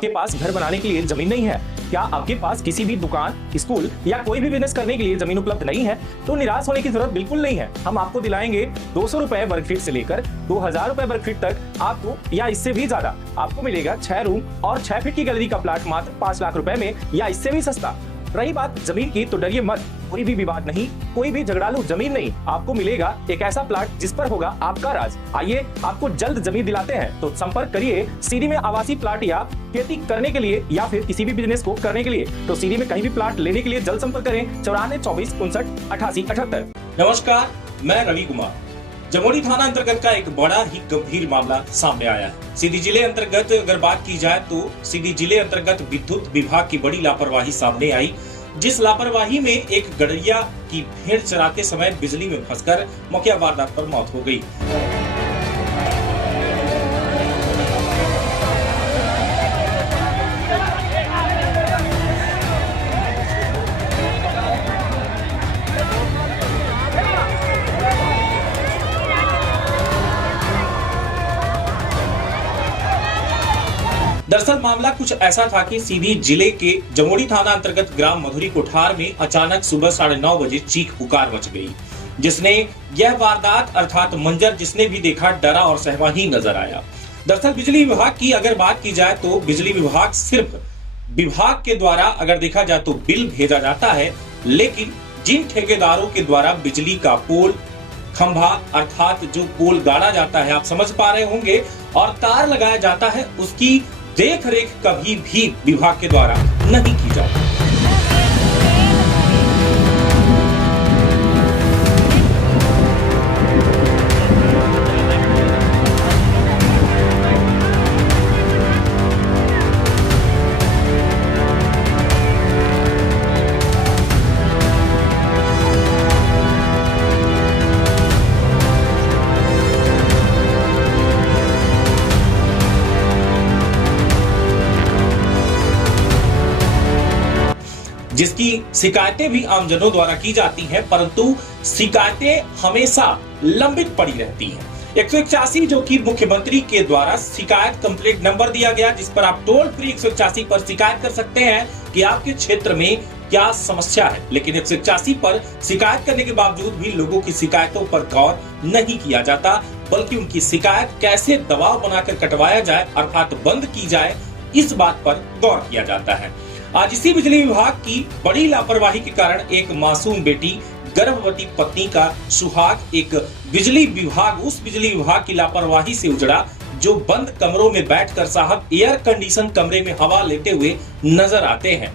आपके पास घर बनाने के लिए जमीन नहीं है? क्या आपके पास किसी भी दुकान, स्कूल या कोई भी बिजनेस करने के लिए जमीन उपलब्ध नहीं है? तो निराश होने की जरूरत बिल्कुल नहीं है। हम आपको दिलाएंगे 200 रुपए वर्ग फीट से लेकर 2000 रुपए वर्ग फीट तक आपको, या इससे भी ज्यादा आपको मिलेगा 6 रूम और 6 फीट की गैलरी का प्लाट मात्र 5 लाख रुपए में, या इससे भी सस्ता। रही बात जमीन की, तो डरिए मत, कोई भी विवाद नहीं, कोई भी झगड़ालू जमीन नहीं। आपको मिलेगा एक ऐसा प्लाट जिस पर होगा आपका राज। आइए आपको जल्द जमीन दिलाते हैं। तो संपर्क करिए सीडी में आवासीय प्लाट या खेती करने के लिए या फिर किसी भी बिजनेस को करने के लिए। तो सीडी में कहीं भी प्लाट लेने के लिए जल्द संपर्क करें 94 24 59 88 78। नमस्कार, मैं रवि कुमार। जमोरी थाना अंतर्गत का एक बड़ा ही गंभीर मामला सामने आया है। सीधी जिले अंतर्गत अगर बात की जाए तो सीधी जिले अंतर्गत विद्युत विभाग की बड़ी लापरवाही सामने आई, जिस लापरवाही में एक गड़रिया की भेड़ चराते समय बिजली में फंसकर मौके वारदात पर मौत हो गई। दरअसल मामला कुछ ऐसा था कि सीधी जिले के जमोरी थाना अंतर्गत ग्राम मधुरी कोठार में अचानक सुबह 9:30 बजे चीख पुकार मच गई, जिसने यह वारदात अर्थात मंजर जिसने भी देखा डरा और सहमा ही नजर आया। दरअसल बिजली विभाग की अगर बात की जाए तो बिजली विभाग सिर्फ विभाग के द्वारा अगर देखा जाए तो बिल भेजा जाता है, लेकिन जिन ठेकेदारों के द्वारा बिजली का पोल खंभा अर्थात जो पोल गाड़ा जाता है, आप समझ पा रहे होंगे, और तार लगाया जाता है, उसकी देख रेख कभी भी विभाग के द्वारा नहीं की जाती। जिसकी शिकायतें भी आमजनों द्वारा की जाती हैं, परंतु शिकायतें हमेशा लंबित पड़ी रहती हैं। 181 जो कि मुख्यमंत्री के द्वारा शिकायत कंप्लेंट नंबर दिया गया, जिस पर आप टोल फ्री 181 पर शिकायत कर सकते हैं कि आपके क्षेत्र में क्या समस्या है। लेकिन 181 पर शिकायत करने के बावजूद भी लोगों की शिकायतों पर गौर नहीं किया जाता, बल्कि उनकी शिकायत कैसे दबाव बनाकर कटवाया जाए अर्थात बंद की जाए, इस बात पर गौर किया जाता है। आज इसी बिजली विभाग की बड़ी लापरवाही के कारण एक मासूम बेटी, गर्भवती पत्नी का सुहाग एक बिजली विभाग, उस बिजली विभाग की लापरवाही से उजड़ा, जो बंद कमरों में बैठकर साहब एयर कंडीशन कमरे में हवा लेते हुए नजर आते हैं।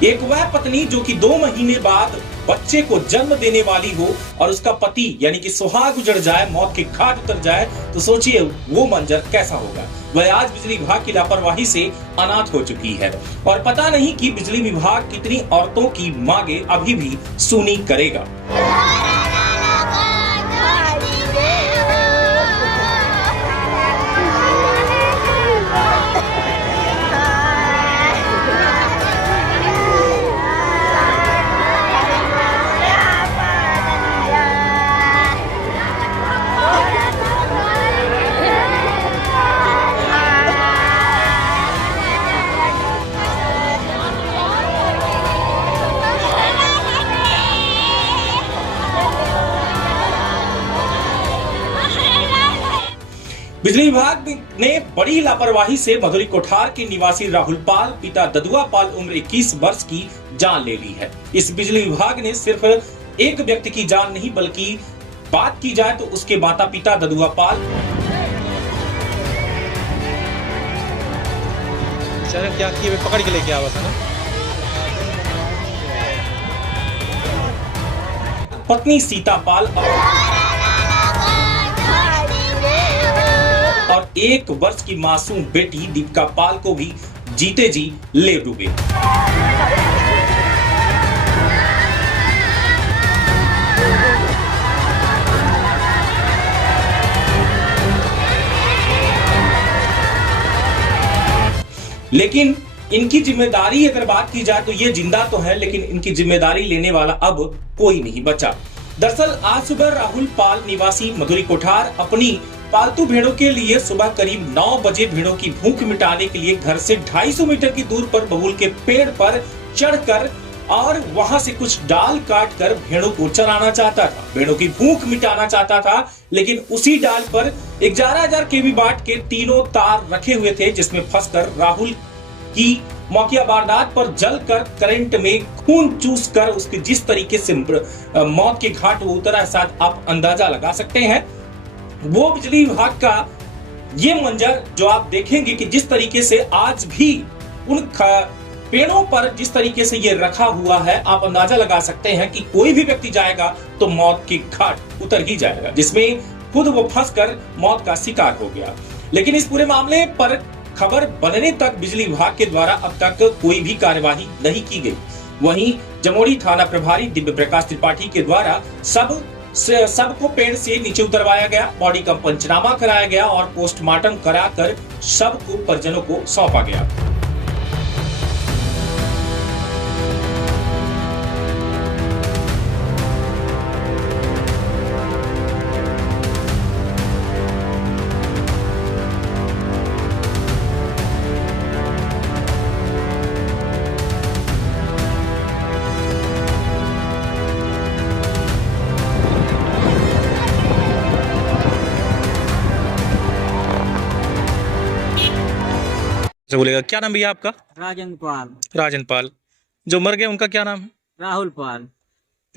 एक वह पत्नी जो कि 2 महीने बाद बच्चे को जन्म देने वाली हो और उसका पति यानी कि सुहाग उजड़ जाए, मौत के घाट उतर जाए, तो सोचिए वो मंजर कैसा होगा। वह आज बिजली विभाग की लापरवाही से अनाथ हो चुकी है और पता नहीं कि बिजली विभाग कितनी औरतों की मांगे अभी भी सुनी करेगा। बिजली विभाग ने बड़ी लापरवाही से मधुरी कोठार के निवासी राहुल पाल, पिता ददुआ पाल उम्र 21 वर्ष की जान ले ली है। इस बिजली विभाग ने सिर्फ एक व्यक्ति की जान नहीं, बल्कि बात की जाए तो उसके माता पिता ददुआ पाल, क्या किए पकड़ के लेके आवा था ना। पत्नी सीतापाल और 1 वर्ष की मासूम बेटी दीपिका पाल को भी जीते जी ले डूबे। लेकिन इनकी जिम्मेदारी अगर बात की जाए तो ये जिंदा तो है, लेकिन इनकी जिम्मेदारी लेने वाला अब कोई नहीं बचा। दरअसल आज सुबह राहुल पाल निवासी मधुरी कोठार अपनी पालतू भेड़ों के लिए सुबह करीब 9 बजे भेड़ों की भूख मिटाने के लिए घर से 250 मीटर की दूर पर बबूल के पेड़ पर चढ़कर और वहां से कुछ डाल काट कर भेड़ों को चराना चाहता था, भेड़ों की भूख मिटाना चाहता था। लेकिन उसी डाल पर 11,000 केवी वाट के 3 तार रखे हुए थे, जिसमें फंसकर राहुल की मौके वारदात पर जलकर करंट में खून चूस कर उसके जिस तरीके से मौत के घाट वो उतरा, साथ आप अंदाजा लगा सकते हैं। वो बिजली विभाग का ये मंजर जो आप देखेंगे कि जिस तरीके से आज भी उन पेड़ों पर जिस तरीके से ये रखा हुआ है, आप अंदाजा लगा सकते हैं कि कोई भी व्यक्ति जाएगा तो मौत के घाट उतर ही जाएगा, जिसमें खुद वो फंसकर मौत का शिकार हो गया। लेकिन इस पूरे मामले पर खबर बनने तक बिजली विभाग के द्वारा अब तक कोई भी कार्यवाही नहीं की गई। वहीं जमोड़ी थाना प्रभारी दिव्य प्रकाश त्रिपाठी के द्वारा सबको पेड़ से नीचे उतरवाया गया, बॉडी का पंचनामा कराया गया और पोस्टमार्टम कराकर शव को परिजनों को सौंपा गया। बोलेगा क्या नाम भैया आपका? राजन पाल। राजन पाल। जो मर गए उनका क्या नाम है? राहुल पाल।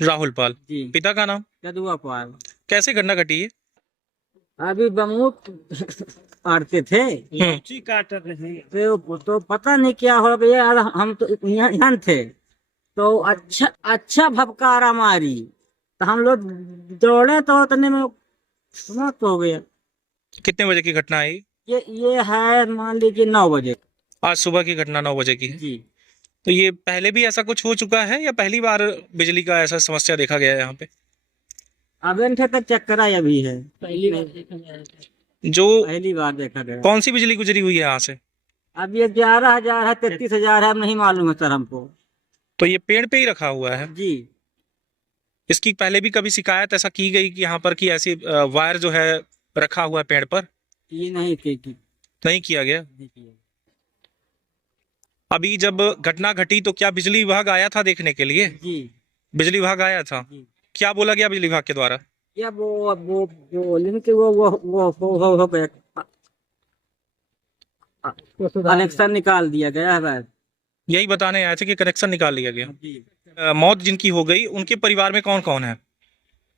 राहुल पाल जी। पिता का नाम? जदुआ पाल। कैसे घटना घटी है? अभी बमूत काटते थे, काट रहे तो पता नहीं क्या हो गया यार, हम तो यहाँ थे तो अच्छा भबकारा मारी तो हम लोग दौड़े तो उतने में समाप्त हो गया। कितने बजे की घटना है? ये है मान लीजिए 9 बजे। आज सुबह की घटना 9 बजे की है। जी। तो ये पहले भी ऐसा कुछ हो चुका है या पहली बार बिजली का ऐसा समस्या देखा गया है यहाँ पे? अब तक चक्करा अभी है, पहली बार देखा गया। कौन सी बिजली गुजरी हुई है यहाँ से? अब ये 11,000 है, 33,000 है, नहीं मालूम है सर हमको। तो ये पेड़ पे ही रखा हुआ है जी। इसकी पहले भी कभी शिकायत ऐसा की गई कि यहाँ पर कि ऐसी वायर जो है रखा हुआ है पेड़ पर? ये नहीं किया गया। अभी जब घटना घटी तो क्या बिजली विभाग आया था देखने के लिए? जी। बिजली विभाग आया था। जी। क्या बोला गया बिजली विभाग के द्वारा? या वो लिंक वो कनेक्शन निकाल दिया गया है। यही बताने आए थे कि कनेक्शन निकाल लिया गया। मौत जिनकी हो गई उनके परिवार में कौन कौन है?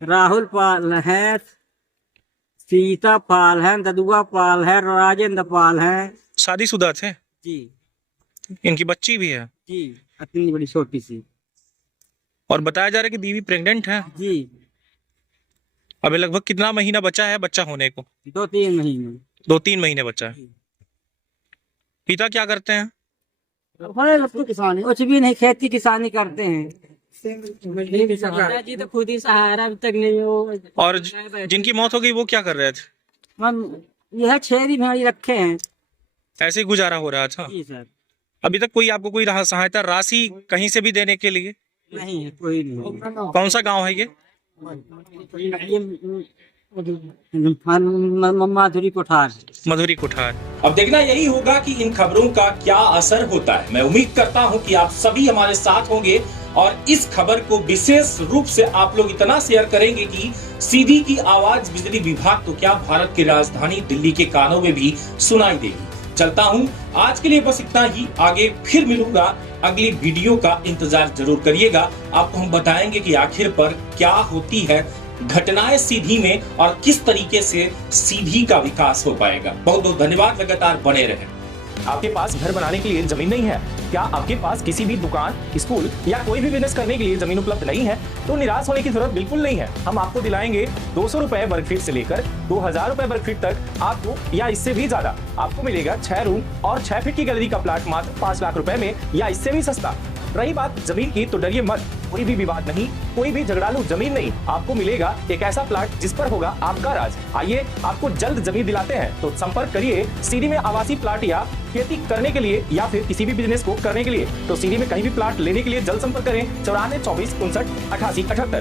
राहुल पाल है, सीता पाल है, ददुआ पाल है, राजेंद्र पाल है। शादीशुदा थे? जी। इनकी बच्ची भी है? जी, इतनी बड़ी छोटी सी। और बताया जा रहा है कि बीवी प्रेग्नेंट है? जी। अभी लगभग कितना महीना बचा है बच्चा होने को? 2-3 महीने। 2-3 महीने बचा है। पिता क्या करते हैं? किसानी, कुछ भी नहीं, खेती किसानी करते हैं। जी तो खुद ही सहारा अभी तक नहीं हो। और जिनकी मौत हो गई वो क्या कर रहे थे? यह छेरी भेड़ी रखे हैं, ऐसे ही गुजारा हो रहा था। जी सर। अभी तक कोई आपको कोई सहायता राशि कहीं से भी देने के लिए? नहीं है, कोई नहीं। कौन सा गांव है ये? मधुरी कोठार। मधुरी कोठार। अब देखना यही होगा कि इन खबरों का क्या असर होता है। मैं उम्मीद करता हूं कि आप सभी हमारे साथ होंगे और इस खबर को विशेष रूप से आप लोग इतना शेयर करेंगे कि सीधी की आवाज बिजली विभाग तो क्या भारत की राजधानी दिल्ली के कानों में भी सुनाई देगी। चलता हूं, आज के लिए बस इतना ही। आगे फिर मिलूंगा, अगली वीडियो का इंतजार जरूर करिएगा। आपको हम बताएंगे कि आखिर पर क्या होती है घटनाएं सीधी में और किस तरीके से सीधी का विकास हो पाएगा। बहुत बहुत धन्यवाद, लगातार बने रहें। आपके पास घर बनाने के लिए जमीन नहीं है? क्या आपके पास किसी भी दुकान, स्कूल या कोई भी बिजनेस करने के लिए जमीन उपलब्ध नहीं है? तो निराश होने की जरूरत बिल्कुल नहीं है। हम आपको दिलाएंगे 200 रुपए वर्ग फीट से लेकर 2000 रुपए वर्ग फीट तक आपको, या इससे भी ज्यादा आपको मिलेगा 6 रूम और 6 फीट की गैलरी का प्लाट मात्र 5 लाख रुपए में, या इससे भी सस्ता। रही बात जमीन की, तो डरिए मत, कोई भी विवाद नहीं, कोई भी झगड़ालू जमीन नहीं। आपको मिलेगा एक ऐसा प्लाट जिस पर होगा आपका राज। आइए आपको जल्द जमीन दिलाते हैं, तो संपर्क करिए सीडी में आवासीय प्लाट या खेती करने के लिए या फिर किसी भी बिजनेस को करने के लिए। तो सीडी में कहीं भी प्लाट लेने के लिए जल्द संपर्क करें 94 24 59 88 78।